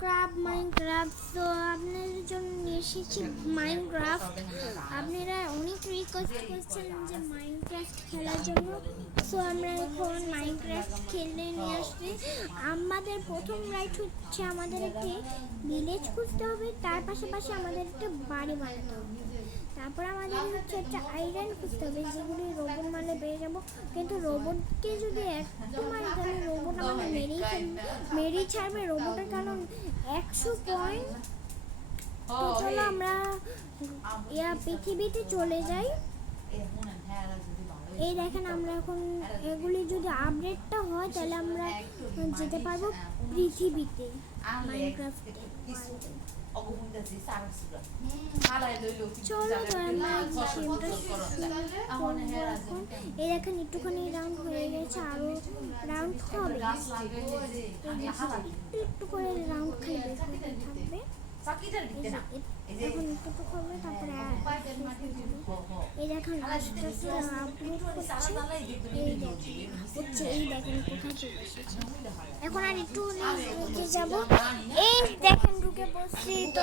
Minecraft তো আপনাদের জন্য নিয়ে এসেছি মাইনক্রাফট। আপনারা অনেক রিকোয়েস্ট করছেন যে মাইনক্রাফট খেলার জন্য, সো আমরা এখন মাইনক্রাফট খেলে নিয়ে আসছি। আমাদের প্রথম রাইট হচ্ছে আমাদের একটি ভিলেজ খুঁজতে হবে, তার পাশাপাশি আমাদের একটা বাড়ি বানাতে হবে। তারপর আমাদের হচ্ছে একটা আইল্যান্ড খুঁজতে হবে, যেগুলি রোবট মারলে পেয়ে যাবো। কিন্তু রোবটকে যদি একটু মারি তাহলে রোবট আমাদের মেরেই ছাড়বে রোবটের, কারণ 100 পয়েন্ট। তো চলো আমরা পৃথিবীতে চলে যাই। এই দেখেন আমরা এখন এগুলি যদি আপডেটটা হয় তাহলে আমরা যেতে পারবো পৃথিবীতে মাইনক্রাফটে। চলো এই দেখেন একটুখানি রাউন্ড হয়ে গেছে, আরো রাউন্ড হবে, একটু করে রাউন্ড খালি থাকবে। এখন একটু করবে, তারপরে এই দেখেন আপলোড হচ্ছে, এই দেখেন কোথায় চলে এসেছে। এখন আর একটু ঢুকে যাব, এই দেখেন ঢুকে বসছি। তো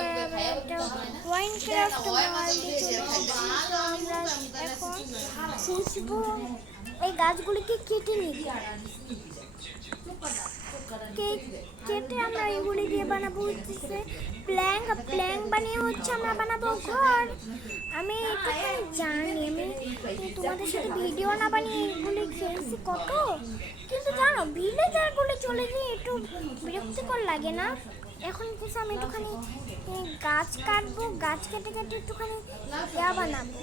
একটা মাইনক্রাফট ওয়ার্ল্ডে চলে এসেছি। তো আমরা এখন খুঁজবো এই গাছগুলিকে কেটে নিই, কেটে আমরা এগুলি দিয়ে বানাবো হচ্ছে প্ল্যাঙ্ক বানিয়ে হচ্ছে আমরা বানাবো ঘর। আমি এটা জানি, আমি তোমাদের সাথে ভিডিও না বানিয়ে এগুলি খেলছি কত, কিন্তু জানো ভিলেজারগুলো চলে গিয়ে একটু বিরক্তিকর লাগে না? এখন কিছু আমি একটুখানি গাছ কাটবো, গাছ কেটে কেটে একটুখানি বানাবো,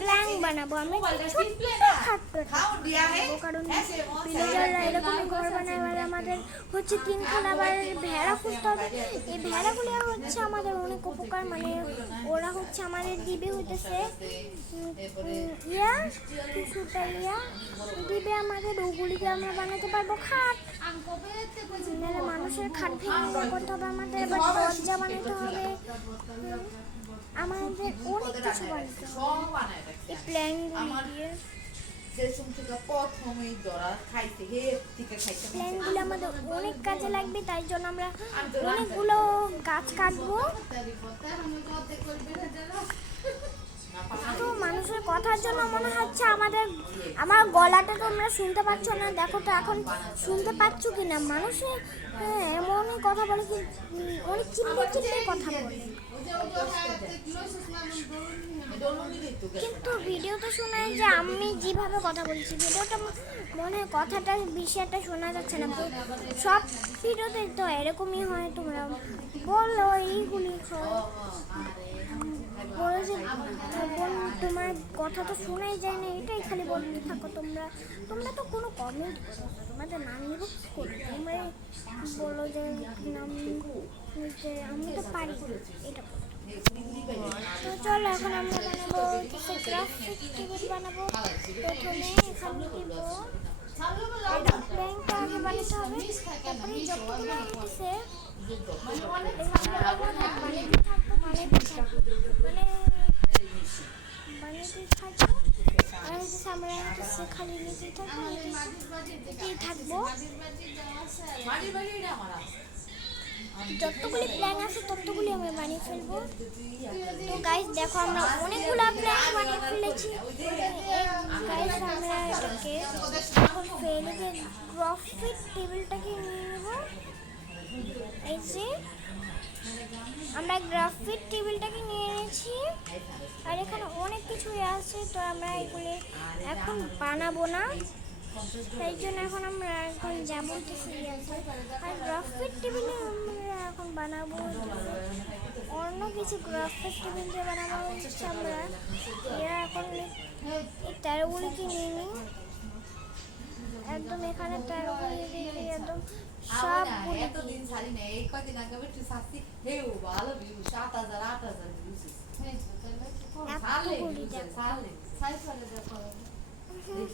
প্ল্যাঙ্ক বানাবো। আমি ছোট্ট কারণ ভিলেজাররা এরকমই ঘর বানায়। আর আমাদের হচ্ছে 3খানা আবার ভেড়া খুঁজতে হবে। এই ভেড়াগুলি হচ্ছে আমাদের অনেক উপকার, মানে ওরা হচ্ছে আমাদের দিবে হইতেছে দিবে আমাদের, ওগুলিকে আমরা বানাতে পারবো খাট। মানুষের খাট ভেঙে করতে হবে আমাদের, এবার দরজা বানাতে হবে, আমাদের অনেক কিছু বানাতে হবে এই প্ল্যানগুলি দিয়ে। প্ল্যানগুলো আমাদের অনেক কাজে লাগবে, তাই জন্য আমরা অনেকগুলো গাছ কাটবো। তো মানুষের কথার জন্য মনে হচ্ছে আমার গলাটা তোমরা শুনতে পাচ্ছ না, দেখো তো এখন শুনতে পাচ্ছ কিনা। মানুষের এমনই কথা বলে, কি অনেক চিল্লে কথা বলে, কিন্তু ভিডিওতে শোনায় যে আমি যেভাবে কথা বলছি, ভিডিওটা মনে হয় কথাটা বিষয়টা শোনা যাচ্ছে না। সব ভিডিওতে তো এরকমই হয়, তোমরা বলো এইগুলি বলো যে তোমার কথা তো শোনাই যায় না, এটাই খালি বলতে থাকো। তোমরা তো কোনো কমেন্ট করো না, তোমাদের নাম নিব করো, তোমরা বলো যে আমি তো পারি এটা। তো চলো এখন আমরা বানাবো গ্রাফিক টেবিল বানাবো। প্রথমে এখানে দিব প্ল্যাঙ্কটা আগে বানাতে হবে, তারপরে যতগুলো হচ্ছে খালি নিচে থাকবো। যতগুলি প্ল্যান আছে ততগুলি আমি বানিয়ে ফেলবো। তো গাইস দেখো আমরা অনেকগুলো প্ল্যান বানিয়ে ফেলেছি। গাইস আমরা এটাকে এখন ফেলে দিয়ে গ্রাফিক টেবিলটাকে নিয়ে নেব। এই যে আমরা গ্রাফিক টেবিলটাকে নিয়ে নিয়েছি, আর এখানে অনেক কিছুই আছে। তো আমরা এগুলি এখন বানাবো না, তাই জন্য এখন আমরা এখন যাবো কিছু আছে। আর গ্রাফিক টেবিলে আমরা এখন বানাবো অন্য কিছু, গ্রাফিক টেবিল দিয়ে বানাবো হচ্ছে আমরা এখন এই তেরোগুলিকে নিয়ে নিই, একদম এখানে তেরোগুলি দিয়ে একদম সবগুলি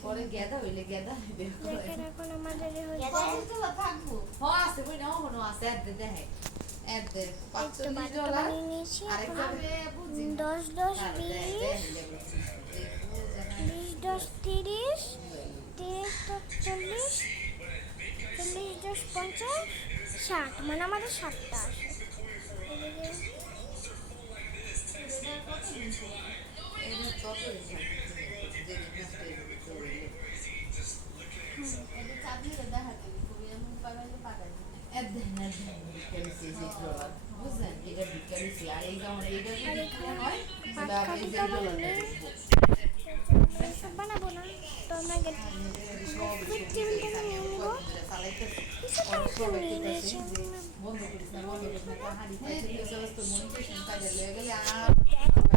পরে গেদা হইলে গেদা দেখেন এখন আমাদের নিয়েছি 10 10 20 20 10 30 30 10 40 40 10 50, 60, মানে আমাদের 60টা আসে। এদিকে আর এখানে পাট কাটি তো আমার নেই, এসব বানাবো না। তো আমরা গ্রাফিক টেবিলটাকে নিয়ে নিব। কিছুটা একটা নিয়ে নিয়েছি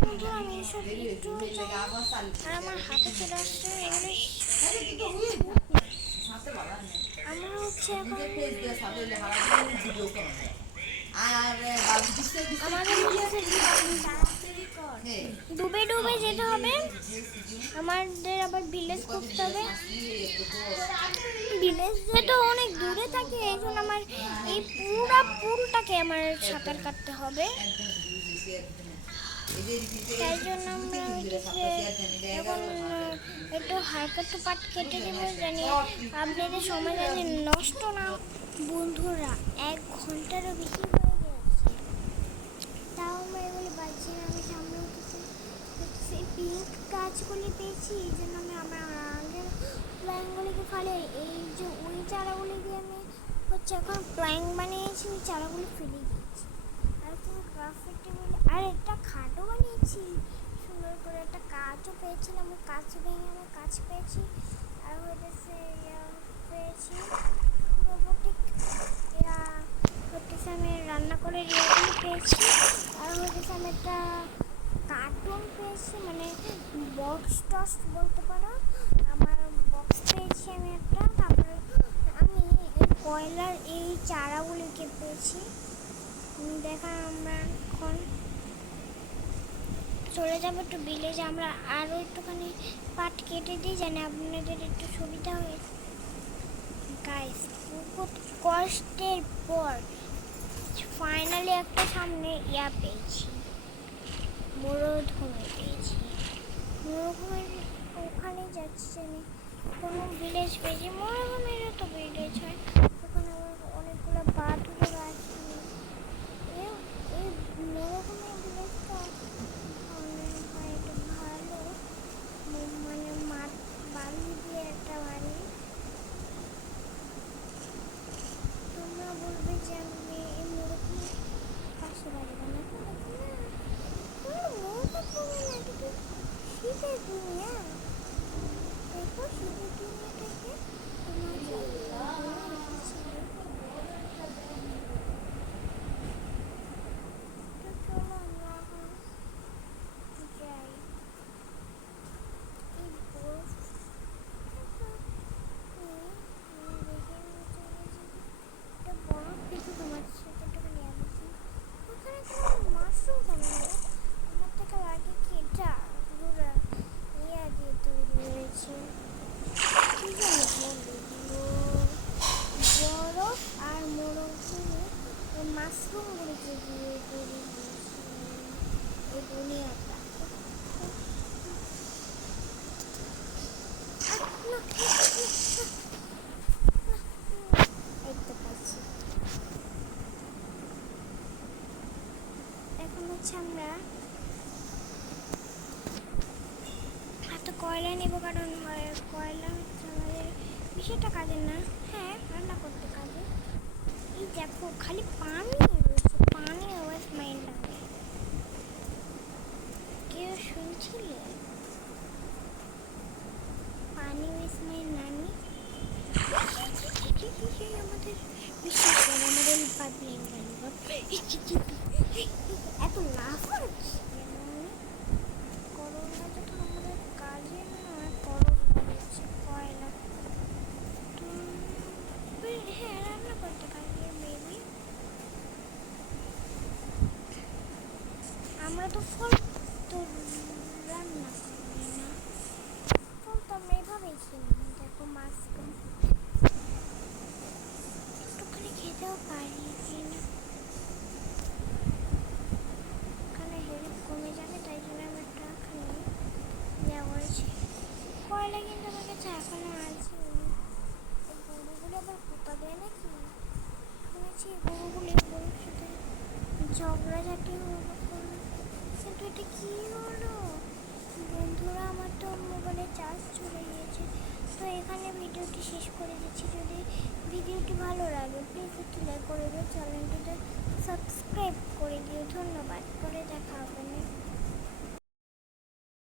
দেখো আমি এসব একটু চাই। আর আমার হাতে চলে আসছে আমরা হচ্ছে এখন আমাদের ডুবে ডুবে যেতে হবে। আমাদের আবার ভিলেজ করতে হবে। ভিলেজ যেহেতু অনেক দূরে থাকে এই জন্য আমার এই পুরা পুলটাকে আমার সাঁতার কাটতে হবে। তাই জন্য আমরা এখন একটু হালকা একটু পাট কেটে দেবো, জানি আপনাদের সময় জানি নষ্ট না। বন্ধুরা 1 ঘন্টারও বেশি হয়ে গেছে, তাও আমরা এগুলি বাজছি না। আমি সামনে উঠেছি পিঙ্ক গাছগুলি পেয়েছি, এই জন্য আমি আমার আগের প্ল্যানগুলিকে ফেলে এই যে ওই চারাগুলি দিয়ে আমি হচ্ছে এখন প্ল্যান বানিয়েছি, ওই চারাগুলি ফেলে দিয়েছি। আর তুমি গ্রাফিক টেবিল আর একটা খাটও বানিয়েছি সুন্দর করে, একটা কাচও পেয়েছিলাম, ওই কাচ ভেঙে আমি কাচ পেয়েছি। আর হয়েছে পেয়েছি রোবোটিক হচ্ছে আমি রান্না করে রিয়েলি পেয়েছি। আর হচ্ছে আমি একটা কার্টুন পেয়েছি, মানে বক্স টস বলতে পারো, আমার বক্স পেয়েছি আমি একটা। তারপরে আমি এই কয়লার এই চারাগুলিকে পেয়েছি। দেখা আমরা এখন চলে যাবো একটু ভিলেজে। আমরা আরও একটুখানি পাট কেটে দিই, জানি আপনাদের একটু সুবিধা হয়েছে। গাইস বহুত কষ্টের পর ফাইনালি একটা সামনে পেয়েছি, মরুভূমি পেয়েছি। মরুভূমির ওখানে যাচ্ছি আমি, কোনো ভিলেজ পেয়েছি। মরুভূমিরও তো ভিলেজ হয়, ওখানে আবার অনেকগুলো পাথর গাছ। এই মরুভূমির ভিলেজটা হয় একটু ভালো, মানে মাঠ বালি দিয়ে একটা বাড়ি। তোমরা বলবে যে আমি এই মরুভূমির পাশে বাড়ি বানাবো, মরুভূমি না, কিন্তু শীতের দুনিয়া। দেখো শীতের দুনিয়াটাকে বরফ আর মরুভূমি মাশরুমগুলিকে দিয়ে তৈরি হয়েছে এই দুনিয়াটা। এখন হচ্ছে আমরা এত কয়লা নেব, কারণ কয়লা হচ্ছে আমাদের বিষয়টা কাজের না। হ্যাঁ, রান্না করতে কাজে। এই দেখো খালি পানি রয়েছে, পানি ওয়েস্ট মাইন্ড লাগে। কেউ শুনছিলে পানি ওয়েস্ট মাইন্ড নামি? আমাদের বিশ্বাস করে আমাদের পাইপলাইন এত লাভ হচ্ছে করোনা, তো আমাদের কাজে নয়, করোনা হচ্ছে কয়লা। হ্যাঁ, রান্না করতে কাজে বেবি। আমরা তো ফল তো রান্না করি না, ফল তো আমরা এভাবেই কিনি। দেখো মাছ একটুখানি খেতেও পারি কিনা, ওখানে হেল্প কমে যাবে, তাই জন্য আমি একটা খানি নেওয়া করেছি। কয়লা কিন্তু আমার কাছে এখনো আছে, গরুগুলো আবার পোকা দেয় নাকি ঝগড়াঝাটি হলো কিন্তু এটা কি হলো বন্ধুরা? আমার তো মোবাইলে চার্জ চলে গিয়েছে। তো এখানে ভিডিওটি শেষ করে দিচ্ছি। যদি ভিডিওটি ভালো লাগে প্লিজ একটি লাইক করে দিও, চ্যানেলটিতে সাবস্ক্রাইব করে দিও। ধন্যবাদ।